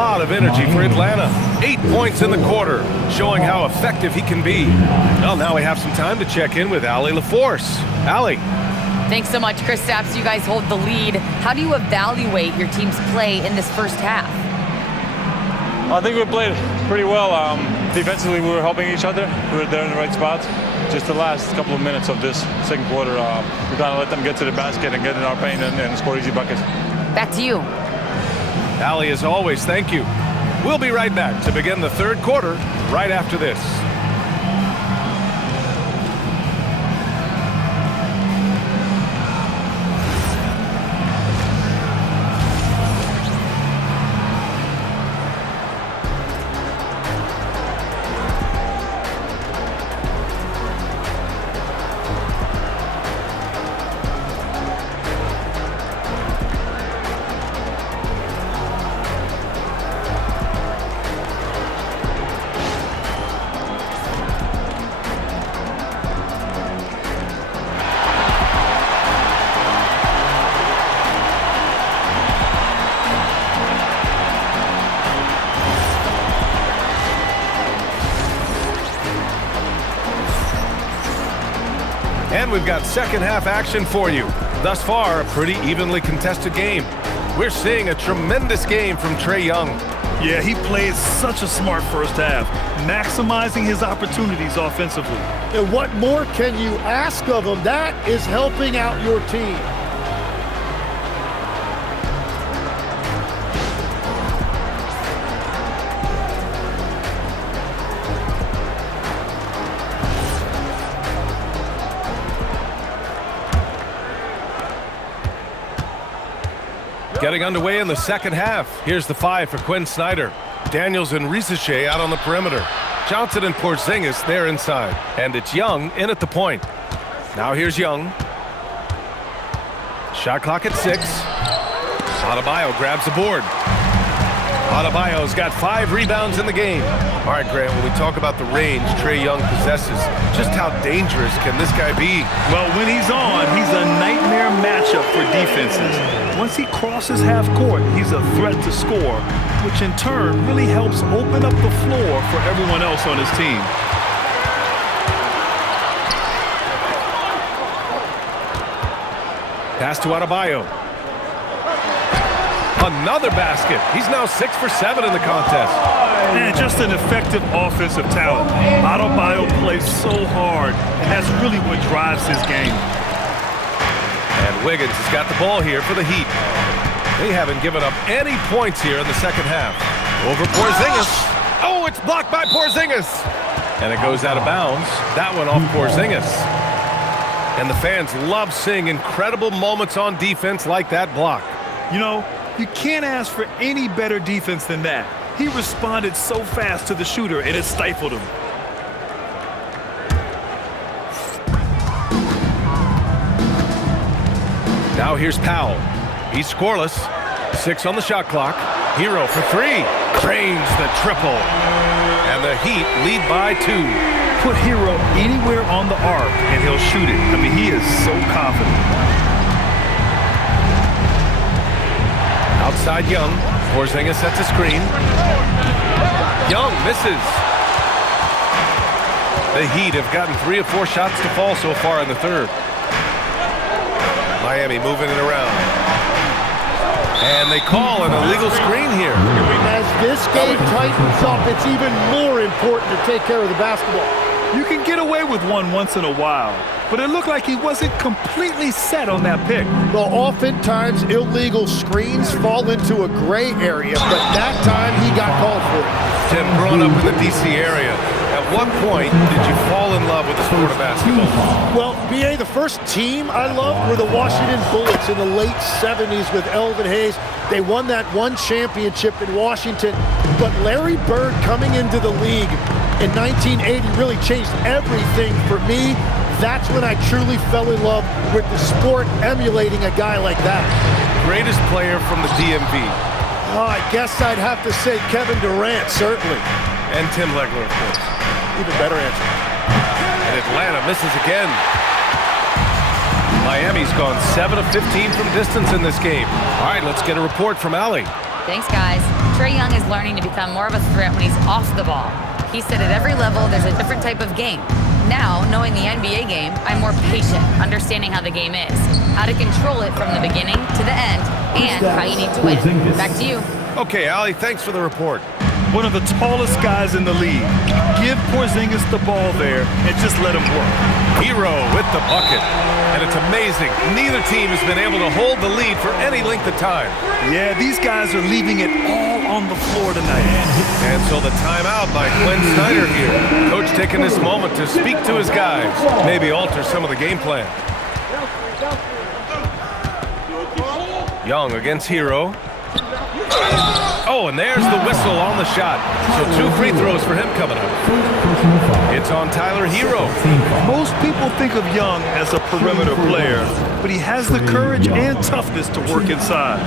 lot of energy for Atlanta. 8 points in the quarter, showing how effective he can be. Well, now we have some time to check in with Allie LaForce. Allie. Thanks so much, Chris Stapps. You guys hold the lead. How do you evaluate your team's play in this first half? I think we played pretty well. Defensively, we were helping each other. We were there in the right spots. Just the last couple of minutes of this second quarter, we kind of let them get to the basket and get in our paint and score easy buckets. Back to you. Allie, as always, thank you. We'll be right back to begin the third quarter right after this. And we've got second half action for you. Thus far, a pretty evenly contested game. We're seeing a tremendous game from Trae Young. Yeah, he played such a smart first half, maximizing his opportunities offensively. And what more can you ask of him? That is helping out your team. Getting underway in the second half. Here's the 5 for Quinn Snyder. Daniels and Risache out on the perimeter. Johnson and Porzingis there inside. And it's Young in at the point. Now here's Young. Shot clock at 6. Adebayo grabs the board. Adebayo's got 5 rebounds in the game. All right, Grant, when we talk about the range Trae Young possesses, just how dangerous can this guy be? Well, when he's on, he's a nightmare matchup for defenses. Once he crosses half court, he's a threat to score, which in turn really helps open up the floor for everyone else on his team. Pass to Adebayo. Another basket. He's now 6 for 7 in the contest. And just an effective offensive talent. Adebayo plays so hard, and that's really what drives his game. And Wiggins has got the ball here for the Heat. They haven't given up any points here in the second half. Over Porzingis. Oh, it's blocked by Porzingis. And it goes out of bounds. That one off Porzingis. And the fans love seeing incredible moments on defense like that block. You know, you can't ask for any better defense than that. He responded so fast to the shooter, and it stifled him. Now here's Powell. He's scoreless. 6 on the shot clock. Hero for 3. Drains the triple. And the Heat lead by 2. Put Hero anywhere on the arc, and he'll shoot it. I mean, he is so confident. Outside Young. Porzingis sets a screen. Young misses. The Heat have gotten 3 of 4 shots to fall so far in the third. Miami moving it around. And they call an illegal screen here. As this game tightens up, it's even more important to take care of the basketball. You can get away with one once in a while, but it looked like he wasn't completely set on that pick. Well, oftentimes illegal screens fall into a gray area, but that time he got called for it. Tim, growing up in the D.C. area, at what point did you fall in love with the sport of basketball? Well, B.A., the first team I loved were the Washington Bullets in the late 70s with Elvin Hayes. They won that one championship in Washington, but Larry Bird coming into the league in 1980 really changed everything for me. That's when I truly fell in love with the sport, emulating a guy like that. Greatest player from the DMV? Oh, I guess I'd have to say Kevin Durant, certainly. And Tim Legler, of course. Even better answer. And Atlanta misses again. Miami's gone 7 of 15 from distance in this game. All right, let's get a report from Allie. Thanks, guys. Trae Young is learning to become more of a threat when he's off the ball. He said at every level there's a different type of game. Now, knowing the NBA game, I'm more patient, understanding how the game is, how to control it from the beginning to the end, and how you need to win. Back to you. Okay, Allie, thanks for the report. One of the tallest guys in the league. Give Porzingis the ball there and just let him work. Hero with the bucket. And it's amazing. Neither team has been able to hold the lead for any length of time. Yeah, these guys are leaving it all on the floor tonight. And so the timeout by Quinn Snyder here. Coach taking this moment to speak to his guys. Maybe alter some of the game plan. Young against Hero. Oh, and there's the whistle on the shot. So 2 free throws for him coming up. It's on Tyler Hero. Most people think of Young as a perimeter player, but he has the courage and toughness to work inside.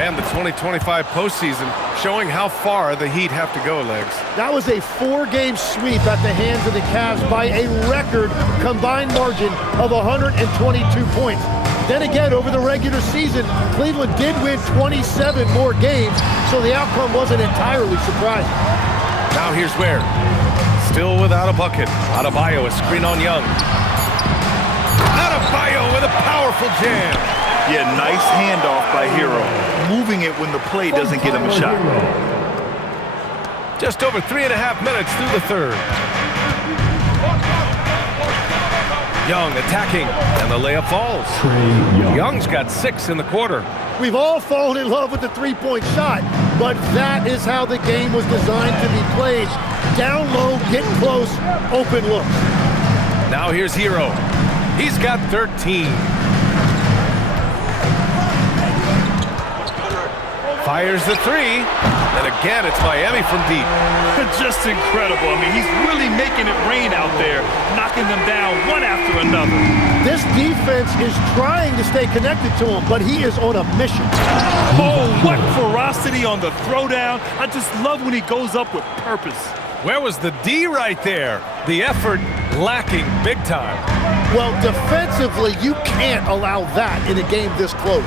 And the 2025 postseason showing how far the Heat have to go, Legs. That was a 4-game sweep at the hands of the Cavs by a record combined margin of 122 points. Then again, over the regular season, Cleveland did win 27 more games, so the outcome wasn't entirely surprising. Now here's Ware. Still without a bucket. Adebayo, a screen on Young. Adebayo with a powerful jam. Yeah, nice handoff by Hero. Moving it when the play doesn't get him a shot. Just over 3.5 minutes through the third. Young attacking, and the layup falls. Young's got 6 in the quarter. We've all fallen in love with the three-point shot, but that is how the game was designed to be played. Down low, get close, open looks. Now here's Hero. He's got 13. Fires the 3, and again it's Miami from deep. Just incredible. I mean, he's really making it rain out there, knocking them down one after another. This defense is trying to stay connected to him, but he is on a mission. Oh, what ferocity on the throwdown. I just love when he goes up with purpose. Where was the D right there? The effort lacking big time. Well, defensively, you can't allow that in a game this close.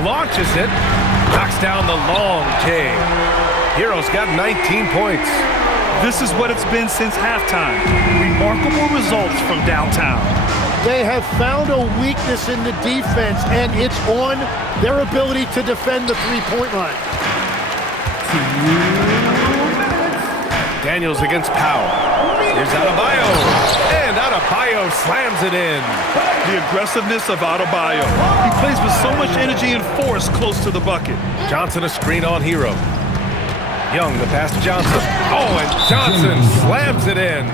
Launches it, knocks down the long K. Hero's got 19 points. This is what it's been since halftime. Remarkable results from downtown. They have found a weakness in the defense, and it's on their ability to defend the three-point line. Daniels against Powell. Here's Adebayo, and Adebayo slams it in. The aggressiveness of Adebayo. He plays with so much energy and force close to the bucket. Johnson a screen on Hero. Young the pass to Johnson. Oh, and Johnson slams it in.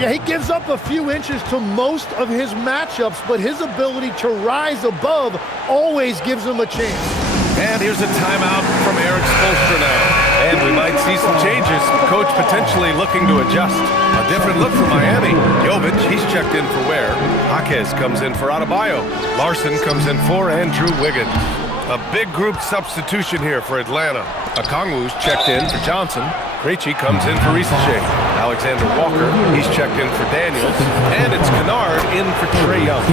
Yeah, he gives up a few inches to most of his matchups, but his ability to rise above always gives him a chance. And here's a timeout from Eric Spoelstra now. And we might see some changes. Coach potentially looking to adjust. A different look for Miami. Jovic, he's checked in for Ware. Jaquez comes in for Adebayo. Larson comes in for Andrew Wiggins. A big group substitution here for Atlanta. Okongwu's checked in for Johnson. Krejci comes in for Risache. Alexander Walker, he's checked in for Daniels. And it's Kennard in for Trae Young.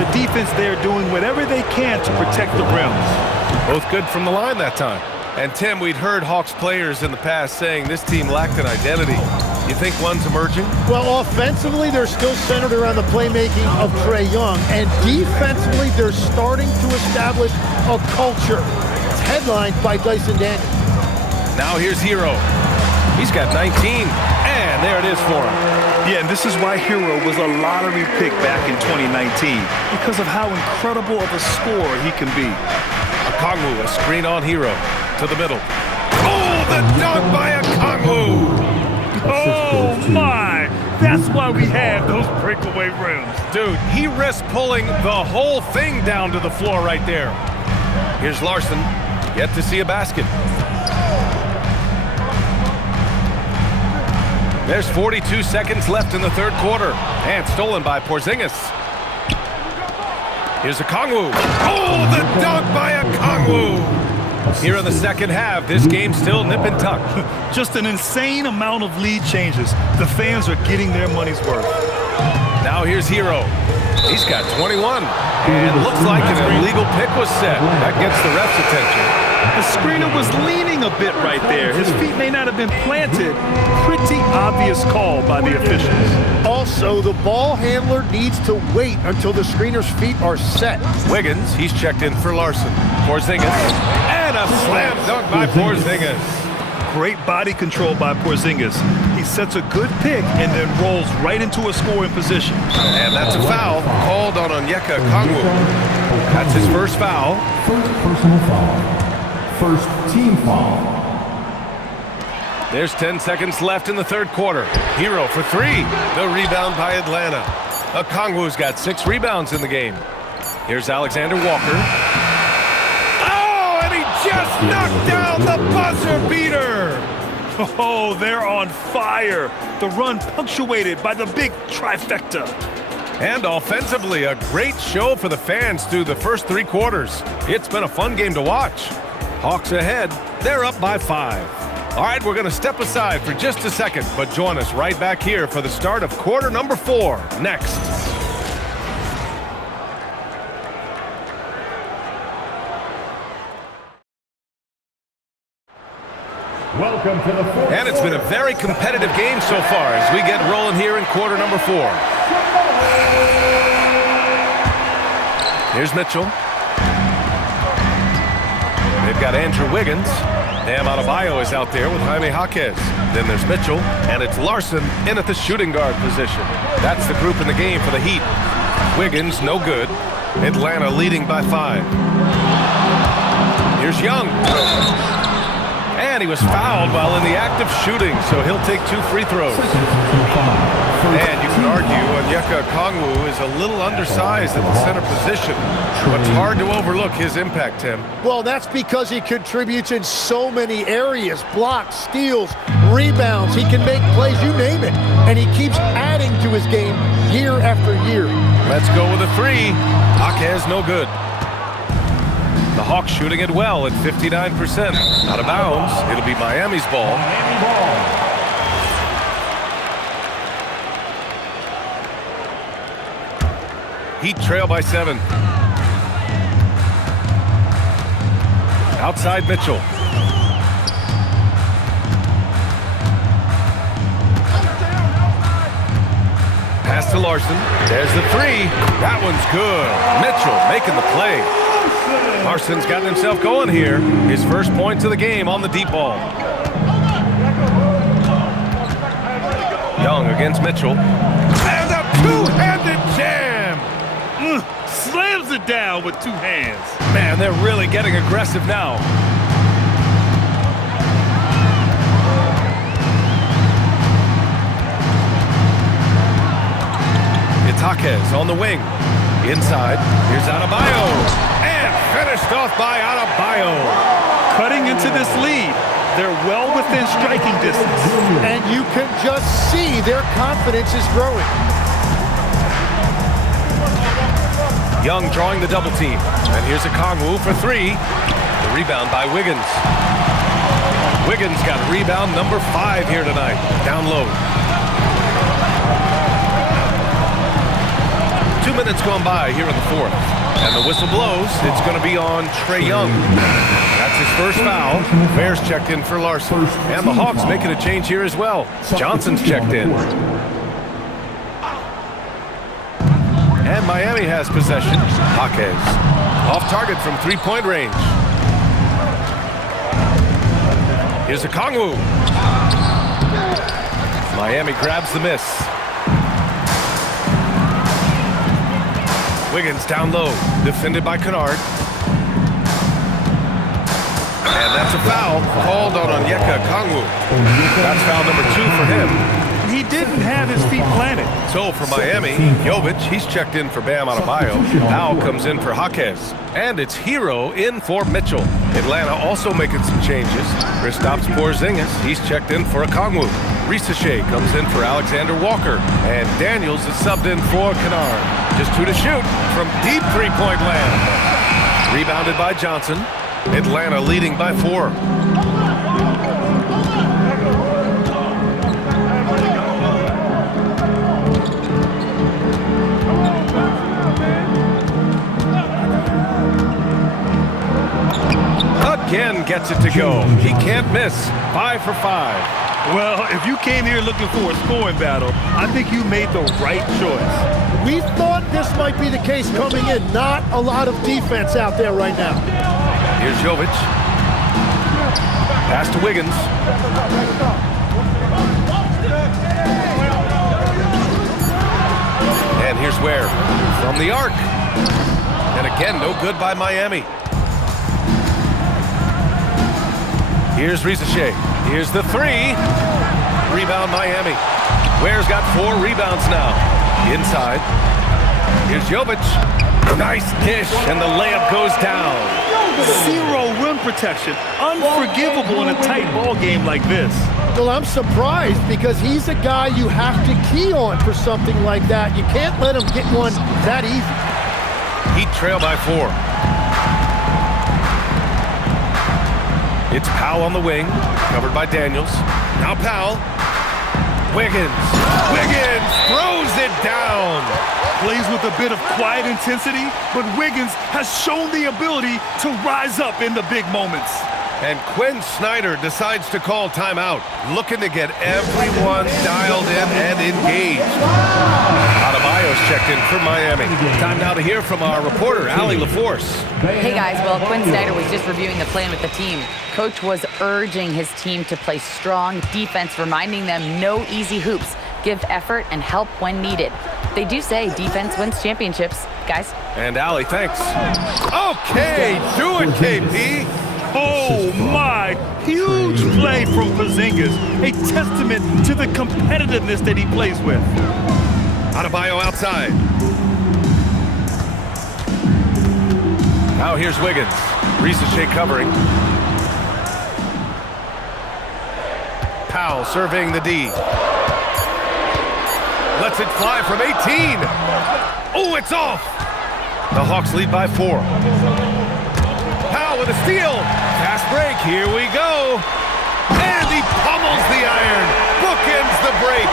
The defense there doing whatever they can to protect the rim. Both good from the line that time. And Tim, we'd heard Hawks players in the past saying this team lacked an identity. You think one's emerging? Well, offensively, they're still centered around the playmaking of Trae Young. And defensively, they're starting to establish a culture. It's headlined by Dyson Daniels. Now here's Hero. He's got 19, and there it is for him. Yeah, and this is why Hero was a lottery pick back in 2019, because of how incredible of a scorer he can be. Okongwu, a screen on Hero, to the middle. Oh, the dunk by Okongwu! Oh, my! That's why we have those breakaway rims. Dude, he risked pulling the whole thing down to the floor right there. Here's Larson, yet to see a basket. There's 42 seconds left in the third quarter, and stolen by Porzingis. Here's Okongwu. Oh, the dunk by Okongwu! Here in the second half, this game's still nip and tuck. Just an insane amount of lead changes. The fans are getting their money's worth. Now here's Hero. He's got 21. And looks like an illegal pick was set. That gets the ref's attention. The screener was leaning a bit right there. His feet may not have been planted. Pretty obvious call by the officials. Also, the ball handler needs to wait until the screener's feet are set. Wiggins, he's checked in for Larson. Porzingis, and a slam dunk by Porzingis. Great body control by Porzingis. He sets a good pick and then rolls right into a scoring position. And that's a foul called on Onyeka Okongwu. That's his first foul. First personal foul. First team foul. There's 10 seconds left in the third quarter. Hero for three. The rebound by Atlanta. Okongwu's got 6 rebounds in the game. Here's Alexander Walker. Oh, and he just knocked down the buzzer beater. Oh, they're on fire. The run punctuated by the big trifecta. And offensively, a great show for the fans through the first 3 quarters. It's been a fun game to watch. Hawks ahead. They're up by 5. All right, we're going to step aside for just a second, but join us right back here for the start of quarter number 4 next. Welcome to the fourth. And it's been a very competitive game so far as we get rolling here in quarter number 4. Here's Mitchell. They've got Andrew Wiggins. Bam Adebayo is out there with Jaime Jaquez. Then there's Mitchell, and it's Larson in at the shooting guard position. That's the group in the game for the Heat. Wiggins, no good. Atlanta leading by 5. Here's Young. And he was fouled while in the act of shooting, so he'll take 2 free throws. And you can argue Onyeka Okongwu is a little undersized at the center position, but it's hard to overlook his impact, Tim. Well, that's because he contributes in so many areas. Blocks, steals, rebounds. He can make plays, you name it. And he keeps adding to his game year after year. Let's go with a 3. Jaquez, no good. The Hawks shooting it well at 59%. Out of bounds. It'll be Miami's ball. Heat trail by 7. Outside Mitchell. Pass to Larson. There's the 3. That one's good. Mitchell making the play. Larson's gotten himself going here. His first points of the game on the deep ball. Young against Mitchell. And a two-handed jam! Slams it down with 2 hands. Man, they're really getting aggressive now. It's Jaquez on the wing. Inside, here's Adebayo. And finished off by Adebayo. Cutting into this lead. They're well within striking distance. And you can just see their confidence is growing. Young drawing the double team. And here's Okongwu for 3. The rebound by Wiggins. Wiggins got rebound number 5 here tonight. Down low. 2 minutes gone by here in the 4th. And the whistle blows. It's going to be on Trae Young. That's his first foul. Bears checked in for Larson. And the Hawks making a change here as well. Johnson's checked in. And Miami has possession. Jaquez. Off target from 3-point range. Here's Okongwu. Miami grabs the miss. Wiggins down low. Defended by Kennard. And that's a foul called on Onyeka Okongwu. That's foul number 2 for him. He didn't have his feet planted. So for Miami, Jovic, he's checked in for Bam Adebayo. Al comes in for Jaquez. And it's Hero in for Mitchell. Atlanta also making some changes. Kristaps Porzingis, he's checked in for Okongwu. Risache comes in for Alexander Walker. And Daniels is subbed in for Kennard. Just 2 to shoot from deep 3-point land. Rebounded by Johnson. Atlanta leading by 4. again gets it to go. He can't miss. 5 for 5. Well, if you came here looking for a scoring battle, I think you made the right choice. We thought this might be the case coming in. Not a lot of defense out there right now. Here's Jovic. Pass to Wiggins. And here's Ware from the arc. And again, no good by Miami. Here's Risache. Here's the three. Rebound Miami. Ware's got 4 rebounds now. Inside. Here's Jovic. Nice dish, and the layup goes down. 0 rim protection. Unforgivable in a tight ball game like this. Well, I'm surprised because he's a guy you have to key on for something like that. You can't let him get one that easy. Heat trail by 4. It's Powell on the wing, covered by Daniels. Now Powell. Wiggins. Wiggins throws it down. Plays with a bit of quiet intensity, but Wiggins has shown the ability to rise up in the big moments. And Quinn Snyder decides to call timeout, looking to get everyone dialed in and engaged. Adebayo's checked in for Miami. Time now to hear from our reporter, Allie LaForce. Hey guys, well, Quinn Snyder was just reviewing the plan with the team. Coach was urging his team to play strong defense, reminding them no easy hoops, give effort, and help when needed. They do say defense wins championships, guys. And Allie, thanks. Okay, do it, KP. Oh my, huge play from Porzingis. A testament to the competitiveness that he plays with. Adebayo outside. Now here's Wiggins. Risache covering. Powell serving the D. Lets it fly from 18. Oh, it's off. The Hawks lead by 4. Powell with a steal. Fast break. Here we go. And he pummels the iron. Bookends the break.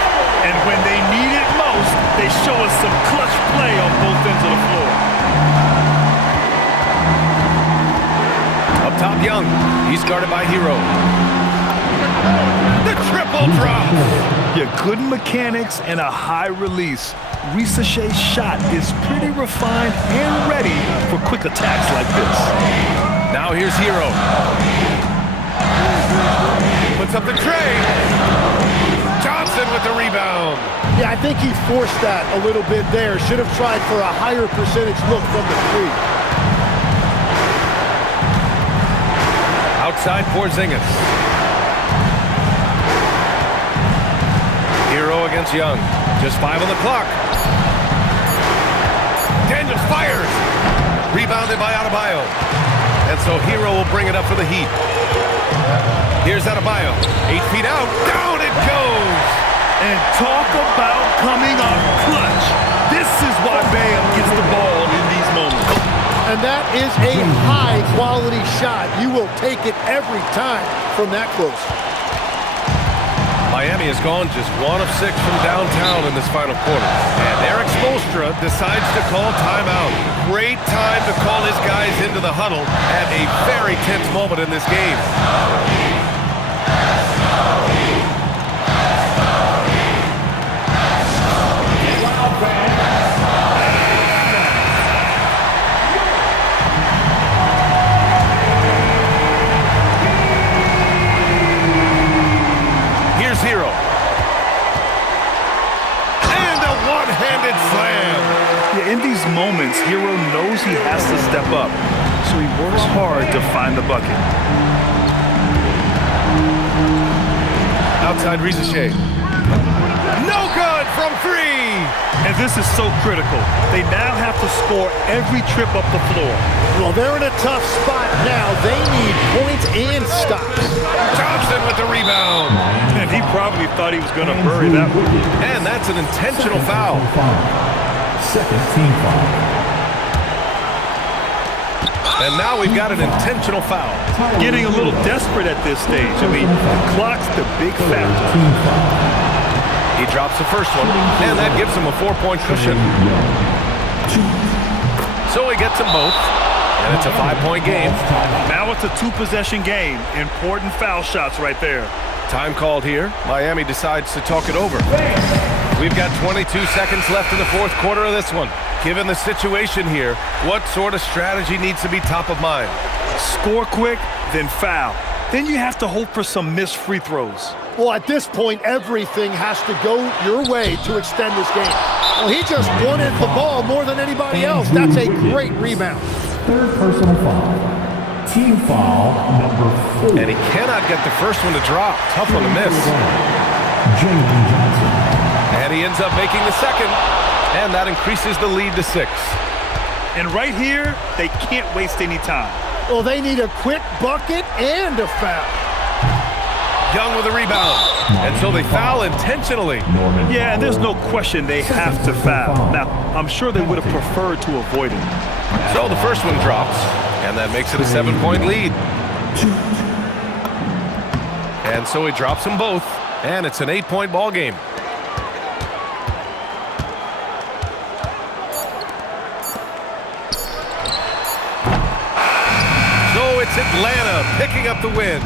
And when they need it most, they show us some clutch play on both ends of the floor. Up top, Young. He's guarded by Hero. The triple drop. Yeah, good mechanics and a high release. Risache's shot is pretty refined and ready for quick attacks like this. Now here's Hero. Puts up the tray. Johnson with the rebound. Yeah, I think he forced that a little bit there. Should have tried for a higher percentage look from the 3. Outside Porzingis. Hero against Young. Just 5 on the clock. Daniels fires. Rebounded by Adebayo. And so Hero will bring it up for the Heat. Here's Adebayo. 8 feet out. Down it goes. And talk about coming up clutch. This is why Bam gets the ball in these moments. And that is a high-quality shot. You will take it every time from that close. Miami has gone just 1 of 6 from downtown in this final quarter. And Eric Spoelstra decides to call timeout. Great time to call his guys into the huddle at a very tense moment in this game. Here's Hero. And a one-handed slam. Yeah, in these moments, Hero knows he has to step up, so he works hard to find the bucket. Outside Risache. No good from 3. And this is so critical. They now have to score every trip up the floor. Well, they're in a tough spot now. They need points and stops. Johnson with the rebound. And he probably thought he was going to bury that one. And that's an intentional foul. Second team foul. And now we've got an intentional foul. Getting a little desperate at this stage. I mean, the clock's the big factor. Team foul. He drops the first one, and that gives him a 4-point cushion. So he gets them both. And it's a 5-point game. Now it's a 2-possession game. Important foul shots right there. Time called here. Miami decides to talk it over. We've got 22 seconds left in the fourth quarter of this one. Given the situation here, what sort of strategy needs to be top of mind? Score quick, then foul. Then you have to hope for some missed free throws. Well, at this point, everything has to go your way to extend this game. Well, he just wanted the ball more than anybody else. That's a great rebound. Third personal foul. Team foul number 4. And he cannot get the first one to drop. Tough one to miss. Jalen Johnson. And he ends up making the second. And that increases the lead to 6. And right here, they can't waste any time. Well, they need a quick bucket and a foul. Young with a rebound. And so they foul intentionally. Yeah, and there's no question they have to foul. Now, I'm sure they would have preferred to avoid it. So the first one drops. And that makes it a 7-point lead. And so he drops them both. And it's an 8-point ball game. So it's Atlanta picking up the win.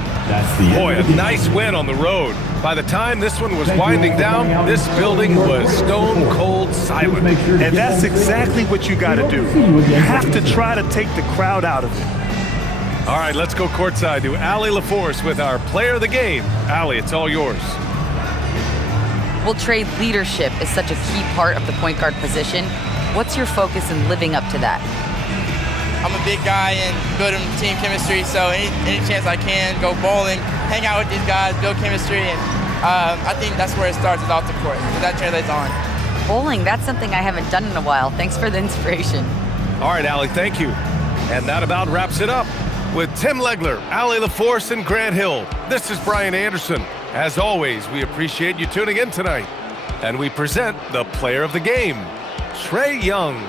Boy, a nice win on the road. By the time this one was winding down, this building was stone cold silent. And that's exactly what you got to do. You have to try to take the crowd out of it. All right, let's go courtside to Allie LaForce with our player of the game. Allie, it's all yours. Well, Trey, leadership is such a key part of the point guard position. What's your focus in living up to that? I'm a big guy and building team chemistry, so any chance I can, go bowling, hang out with these guys, build chemistry, and I think that's where it starts, is off the court, because that translates on. Bowling, that's something I haven't done in a while. Thanks for the inspiration. All right, Allie, thank you. And that about wraps it up. With Tim Legler, Allie LaForce, and Grant Hill, this is Brian Anderson. As always, we appreciate you tuning in tonight. And we present the player of the game, Trae Young.